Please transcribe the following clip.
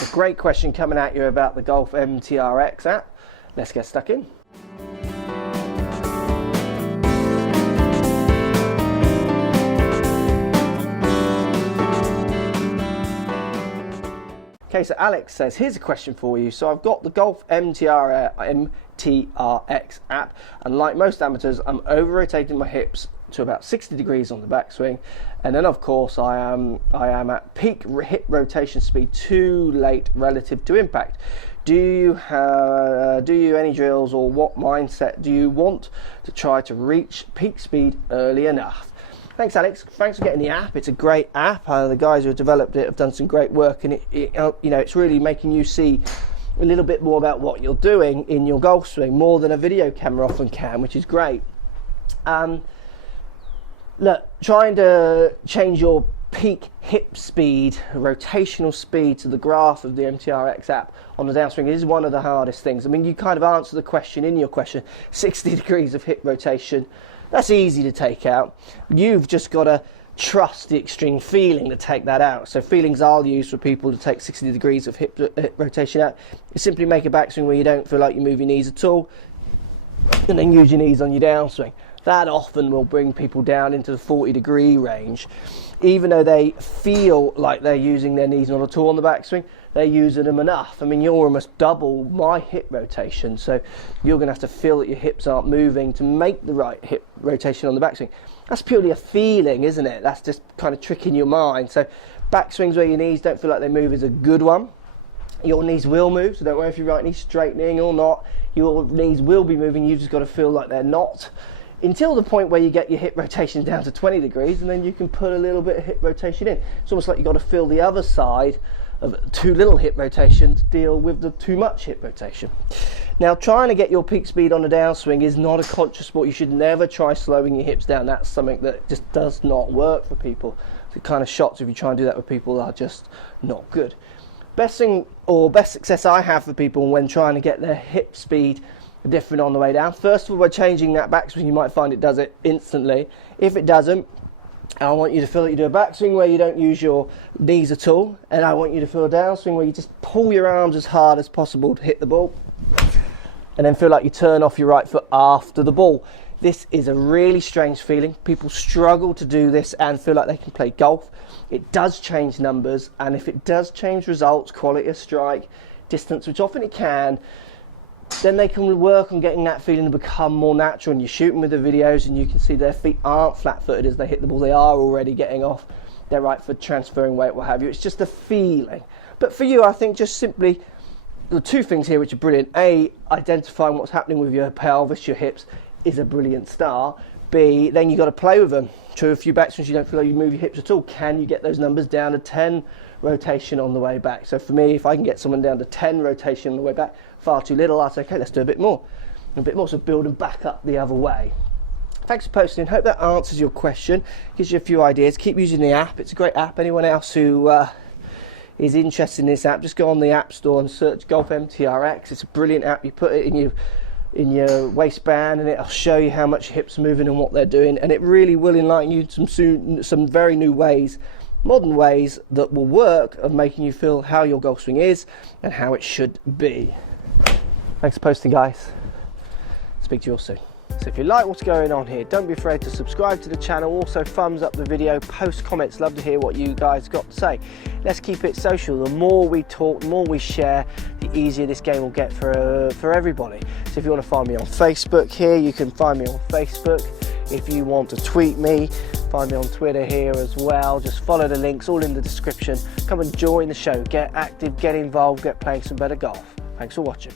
It's a great question coming at you about the Golf MTRX app. Let's get stuck in. Okay, so Alex says, here's a question for you. So I've got the Golf MTRX app, and like most amateurs, I'm over-rotating my hips to about 60 degrees on the backswing, and then of course I am at peak hip rotation speed too late relative to impact. Do you any drills, or what mindset do you want to try to reach peak speed early enough? Thanks, Alex. Thanks for getting the app. It's a great app. The guys who have developed it have done some great work, and it's really making you see a little bit more about what you're doing in your golf swing, more than a video camera often can, which is great. Look, trying to change your peak hip speed, rotational speed to the graph of the MTRX app on the downswing is one of the hardest things. I mean, you kind of answer the question in your question, 60 degrees of hip rotation. That's easy to take out. You've just got to trust the extreme feeling to take that out. So feelings I'll use for people to take 60 degrees of hip rotation out is simply make a backswing where you don't feel like you move your knees at all, and then use your knees on your downswing. That often will bring people down into the 40-degree range. Even though they feel like they're using their knees not at all on the backswing, they're using them enough. I mean, you're almost double my hip rotation, so you're going to have to feel that your hips aren't moving to make the right hip rotation on the backswing. That's purely a feeling, isn't it? That's just kind of tricking your mind. So backswings where your knees don't feel like they move is a good one. Your knees will move, so don't worry if your right knee's straightening or not. Your knees will be moving, you've just got to feel like they're not. Until the point where you get your hip rotation down to 20 degrees, and then you can put a little bit of hip rotation in. It's almost like you've got to feel the other side of too little hip rotation to deal with the too much hip rotation. Now, trying to get your peak speed on a downswing is not a conscious sport. You should never try slowing your hips down. That's something that just does not work for people. The kind of shots, if you try and do that with people, are just not good. Best thing, or best success I have for people when trying to get their hip speed different on the way down. First of all, by changing that backswing, you might find it does it instantly. If it doesn't, I want you to feel that you do a backswing where you don't use your knees at all, and I want you to feel a downswing where you just pull your arms as hard as possible to hit the ball, and then feel like you turn off your right foot after the ball. This is a really strange feeling. People struggle to do this and feel like they can play golf. It does change numbers, and if it does change results, quality of strike, distance, which often it can, then they can work on getting that feeling to become more natural. And you're shooting with the videos and you can see their feet aren't flat-footed as they hit the ball. They are already getting off their right foot, transferring weight, what have you. It's just a feeling. But for you, I think just simply the two things here which are brilliant. A, identifying what's happening with your pelvis, your hips, is a brilliant start. B, then you've got to play with them. True, a few backswings you don't feel like you move your hips at all. Can you get those numbers down to 10 rotation on the way back? So for me, if I can get someone down to 10 rotation on the way back, far too little, I'll say, okay, let's do a bit more. So build them back up the other way. Thanks for posting. Hope that answers your question, gives you a few ideas. Keep using the app. It's a great app. Anyone else who is interested in this app, just go on the App Store and search Golf MTRX. It's a brilliant app. You put it in your waistband and it'll show you how much your hips are moving and what they're doing, and it really will enlighten you some very new ways, modern ways that will work of making you feel how your golf swing is and how it should be. Thanks for posting, guys. Speak to you all soon. So if you like what's going on here, don't be afraid to subscribe to the channel. Also thumbs up the video, post comments. Love to hear what you guys got to say. Let's keep it social. The more we talk, the more we share, the easier this game will get for everybody. So if you want to find me on Facebook here, you can find me on Facebook. If you want to tweet me, find me on Twitter here as well. Just follow the links, all in the description. Come and join the show. Get active, get involved, get playing some better golf. Thanks for watching.